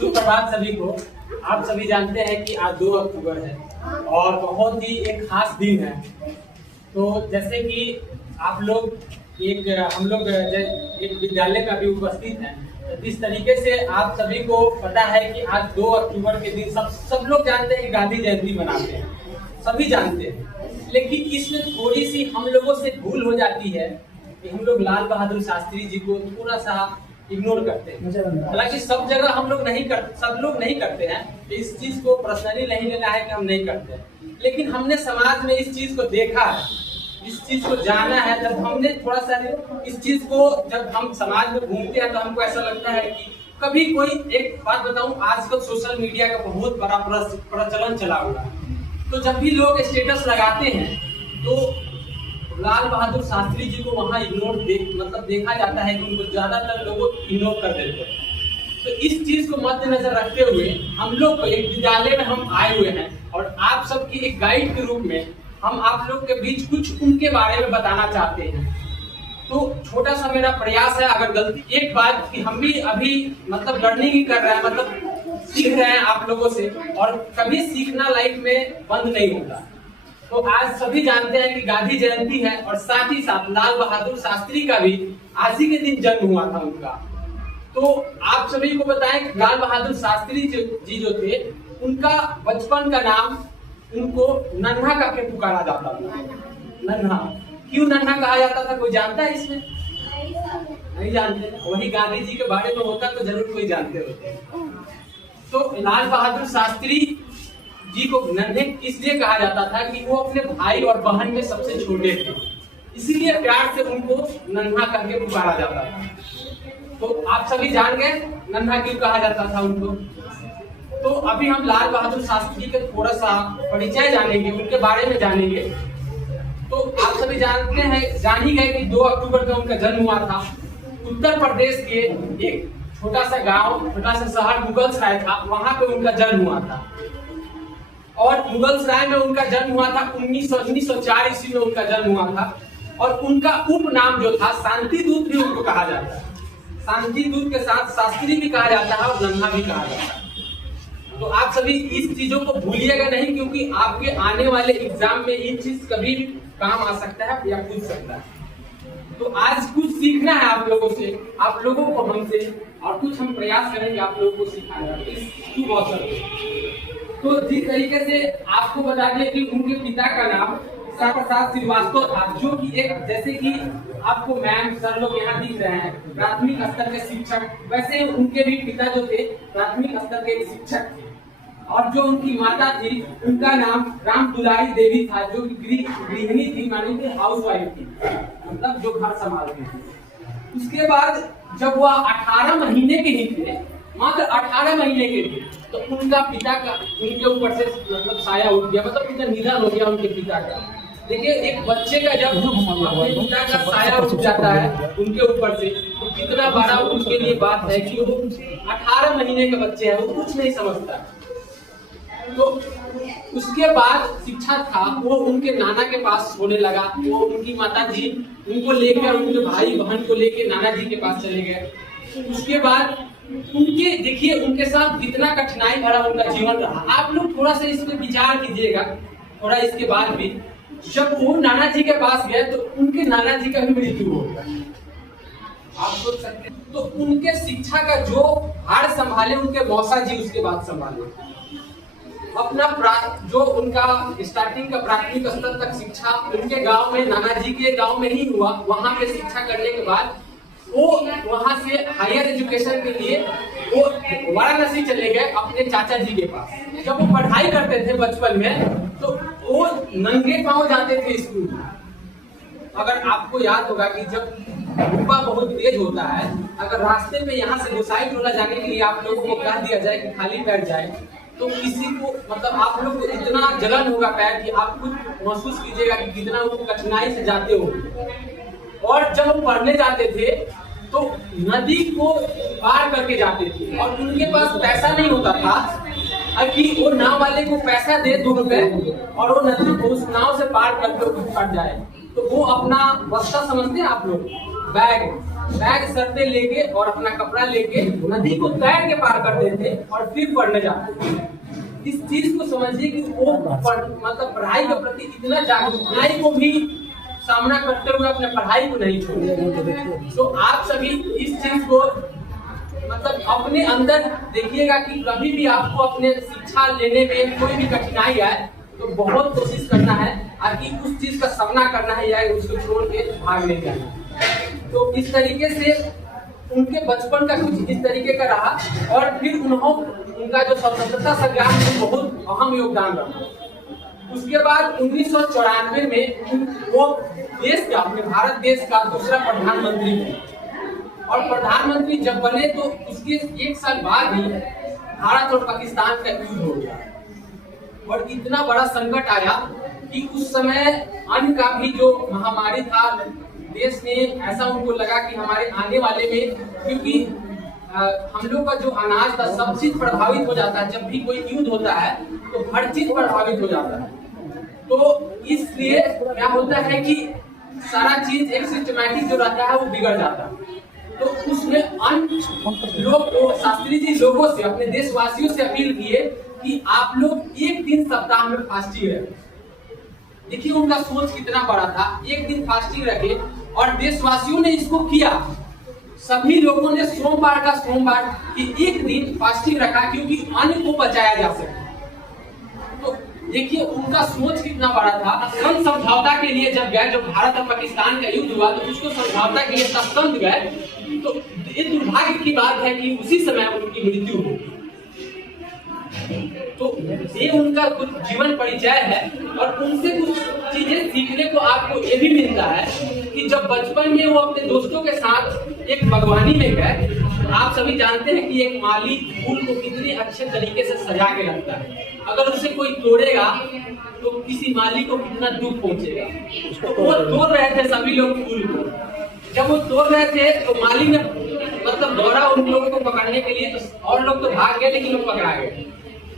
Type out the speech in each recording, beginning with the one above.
सुप्रभात सभी को। आप सभी जानते हैं कि आज 2 अक्टूबर है और बहुत ही एक खास दिन है। तो जैसे कि हम लोग एक विद्यालय में अभी उपस्थित हैं, तो इस तरीके से आप सभी को पता है कि आज 2 अक्टूबर के दिन सब लोग जानते हैं कि गांधी जयंती मनाते हैं, सभी जानते हैं। लेकिन इसमें थोड़ी सी हम लोगों से भूल हो जाती है कि हम लोग लाल बहादुर शास्त्री जी को थोड़ा सा इग्नोर करते हैं। हालांकि सब जगह सब लोग नहीं करते हैं, तो इस चीज को पर्सनली नहीं लेना है कि हम नहीं करते हैं। लेकिन हमने समाज में इस चीज को देखा है, इस चीज को जाना है। जब हमने थोड़ा सा इस चीज को, जब हम समाज में घूमते हैं तो हमको ऐसा लगता है कि कभी कोई, एक बात बताऊं, आजकल सोशल मीडिया का बहुत बड़ा प्रचलन चला हुआ है। तो जब भी लोग स्टेटस लगाते हैं तो लाल बहादुर शास्त्री जी को वहाँ देखा जाता है कि उनको ज्यादातर लोग इग्नोर कर देते हैं। तो इस चीज को मद्देनजर रखते हुए हम लोग एक विद्यालय में हम आए हुए हैं और आप सबकी एक गाइड के रूप में हम आप लोग के बीच कुछ उनके बारे में बताना चाहते हैं। तो छोटा सा मेरा प्रयास है, अगर गलती, एक बात कि हम भी अभी लर्निंग ही कर रहे हैं, सीख रहे हैं आप लोगों से, और कभी सीखना लाइफ में बंद नहीं होता। तो आज सभी जानते हैं कि गांधी जयंती है और साथ ही साथ लाल बहादुर शास्त्री का भी आज ही के दिन जन्म हुआ था उनका। तो आप सभी को बताएं कि लाल बहादुर शास्त्री जी जो थे, उनका बचपन का नाम उनको नन्हा करके पुकारा जाता था। नन्हा क्यों नन्हा कहा जाता था, कोई जानता है इसमें? नहीं जानते। वही गांधी जी के बारे में होता तो जरूर कोई जानते होते। तो लाल बहादुर शास्त्री जी को नन्हे इसलिए कहा जाता था कि वो अपने भाई और बहन में सबसे छोटे थे, इसीलिए प्यार से उनको नन्हा करके पुकारा जाता था। तो आप सभी जान गए नन्हा क्यों कहा जाता था उनको। तो अभी हम लाल बहादुर शास्त्री के थोड़ा सा परिचय जानेंगे, उनके बारे में जानेंगे। तो आप सभी जान ही गए कि 2 अक्टूबर को उनका जन्म हुआ था। उत्तर प्रदेश के एक छोटा सा गांव, छोटा सा शहर मुगलसराय था, वहां पे उनका जन्म हुआ था। और मुगलसराय में उनका जन्म हुआ था 1904 ईस्वी में उनका जन्म हुआ था। और उनका उपनाम जो था शांति दूत भी उनको कहा जाता है। शांति दूत के साथ शास्त्री भी कहा जाता है और नन्हा भी कहा जाता है। तो आप सभी इस चीजों को भूलिएगा नहीं, क्योंकि आपके आने वाले एग्जाम में ये चीज कभी भी काम आ सकता है या पूछ सकता है। तो आज कुछ सीखना है आप लोगों से, आप लोगों को हमसे, और कुछ हम प्रयास करेंगे आप लोगों को सिखाने का इस शुभ अवसर पे। तो जिस तरीके से आपको बता दें कि उनके पिता का नाम प्रसाद श्रीवास्तव था, जो कि एक, जैसे कि आपको मैम सर लोग यहाँ दिख रहे हैं, प्राथमिक स्तर के शिक्षक, वैसे उनके भी पिता जो थे प्राथमिक स्तर के शिक्षक थे। और जो उनकी माता थी, उनका नाम राम दुलारी देवी था, जो गृहिणी थी, मानी थी, हाउस वाइफ थी, जो घर संभालती थी। उसके बाद जब वह 18 महीने के ही थे, मात्र 18 महीने के थे, तो उनका पिता का उनके ऊपर से साया उठ गया, उनका निधन हो गया उनके पिता का। देखिए, एक बच्चे का जब अपने पिता का साया उठ जाता है उनके ऊपर से, तो कितना बड़ा उनके लिए बात है कि वो 18 महीने का बच्चे है, वो कुछ नहीं समझता। तो उसके बाद शिक्षा था वो उनके नाना के पास होने लगा। वो उनकी माता जी उनको लेकर, उनके भाई बहन को लेकर नाना जी के पास चले गए। उसके बाद देखिए उनके साथ कितना कठिनाई भरा उनका जीवन रहा। आप लोग थोड़ा सा इस पे विचार कीजिएगा थोड़ा। इसके बाद भी जब वो नाना जी के पास गए तो उनके नाना जी का भी मृत्यु हो गया, आप सोच सकते हैं। तो उनके शिक्षा का जो भार संभाले उनके मौसा जी उसके बाद संभाले। अपना जो उनका स्टार्टिंग का प्राथमिक स्तर तक शिक्षा उनके गांव में, नाना जी के गांव में ही हुआ। वहां पे शिक्षा करने के बाद वो वहां से हायर एजुकेशन के लिए वो वाराणसी चले गए अपने चाचा जी के पास। जब वो पढ़ाई करते थे बचपन में, तो वो नंगे पांव जाते थे स्कूल। अगर आपको याद होगा कि जब धूपा बहुत तेज होता है, अगर रास्ते में यहाँ से गोसाई टोला जाने के लिए आप लोगों को कह दिया जाए कि खाली पैर जाए, तो किसी को आप लोग को इतना जलन होगा पैर कि आप कुछ महसूस कीजिएगा कि कितना वो कठिनाई से जाते हो। और जब हम पढ़ने जाते थे तो नदी को पार करके जाते थे, और उनके पास पैसा नहीं होता था कि वो नाव वाले को पैसा दे 2 रुपए और वो नदी को उस नाव से पार करके फट जाए। तो वो अपना बस्ता समझते हैं आप लोग, बैग, बैग सर पे लेके और अपना कपड़ा लेके नदी को तैर के पार कर देते और फिर पढ़ने जाते। इस चीज को समझिए कि वो मतलब पढ़ाई के प्रति इतना जागरूक, पढ़ाई को भी सामना करते हुए अपने पढ़ाई को नहीं छोड़ते। तो आप सभी इस चीज को मतलब अपने अंदर देखिएगा कि कभी भी आपको अपने शिक्षा लेने में कोई भी कठिनाई आए तो बहुत कोशिश करना है कि उस चीज का सामना करना है या उसको छोड़ के भाग नहीं जाना। तो इस तरीके से उनके बचपन का कुछ इस तरीके का रहा और फिर उनका जो स्वतंत्रता संग्राम में बहुत अहम योगदान रहा। उसके बाद 1994 में वो देश का, अपने भारत देश का दूसरा प्रधानमंत्री थे और प्रधानमंत्री जब बने तो उसके 1 साल बाद ही भारत और पाकिस्तान का युद्ध हो गया और इतना बड़ा संकट आया कि उस समय अन्न का भी जो महामारी था, देश ने ऐसा उनको लगा कि हमारे आने वाले में, क्योंकि हम लोग का जो अनाज था सब चीज प्रभावित हो जाता है। जब भी कोई युद्ध होता है तो हर चीज प्रभावित हो जाता है। तो इसलिए क्या होता है कि सारा चीज एक सिस्टमैटिक जो रहता है वो बिगड़ जाता है। तो उसमें शास्त्री जी लोगों से, अपने देशवासियों से अपील किए कि आप लोग एक दिन सप्ताह में फास्टिंग रखें। देखिए उनका सोच कितना बड़ा था, एक दिन फास्टिंग रखे और देशवासियों ने इसको किया। सभी लोगों ने सोमवार की एक दिन फास्टिंग रखा क्योंकि अन्न को बचाया जा सके। तो देखिए उनका सोच कितना बड़ा था। असम समझौता के लिए जब गए, जब भारत और पाकिस्तान का युद्ध हुआ तो उसको समझौता के लिए तस्तंत गए, तो ये दुर्भाग्य की बात है कि उसी समय उनकी मृत्यु हो गई। तो ये उनका कुछ जीवन परिचय है और उनसे कुछ चीजें सीखने को आपको ये भी मिलता है कि जब बचपन में वो अपने दोस्तों के साथ एक बागवानी में गए, आप सभी जानते हैं कि एक माली फूल को कितने अच्छे तरीके से सजा के रखता है। अगर उसे कोई तोड़ेगा तो किसी माली को कितना दुख पहुंचेगा। तो वो तोड़ रहे थे सभी लोग फूल को। जब वो तोड़ रहे थे तो माली ने मतलब दौड़ा उन लोगों को पकड़ने के लिए, तो और लोग तो भाग गए लेकिन वो पकड़ा गए।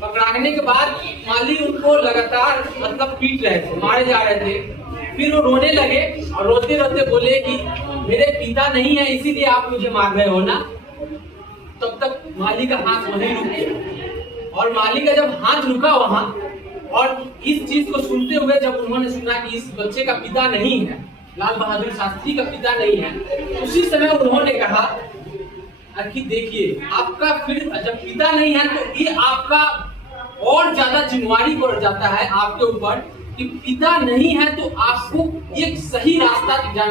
पकड़ाने के बाद माली उनको लगातार मतलब पीट रहे थे, मारे जा रहे थे। फिर वो रोने लगे और रोते रोते बोले कि मेरे पिता नहीं है इसीलिए आप मुझे मार रहे हो ना। तब तक माली का हाथ वहीं रुक गया और माली का जब हाथ रुका वहां, और इस चीज को सुनते हुए जब उन्होंने सुना कि इस बच्चे का पिता नहीं है, लाल बहादुर शास्त्री का पिता नहीं है, उसी समय उन्होंने कहा कि देखिए आपका फिर जब पिता नहीं है तो ये आपका और ज्यादा जिम्मेवारी बढ़ जाता है आपके ऊपर कि पिता नहीं है तो आपको एक सही रास्ता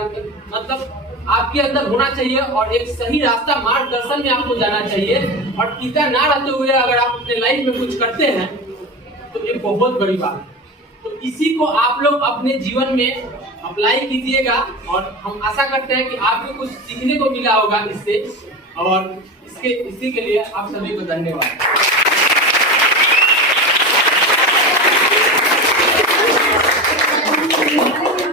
मतलब आपके अंदर होना चाहिए और एक सही रास्ता मार्गदर्शन में आपको जाना चाहिए। और पिता ना रहते हुए अगर आप अपने लाइफ में कुछ करते हैं तो ये बहुत बड़ी बात है। तो इसी को आप लोग अपने जीवन में अप्लाई कीजिएगा और हम आशा करते हैं कि आपको कुछ सीखने को मिला होगा इससे। और इसी के लिए आप सभी को धन्यवाद।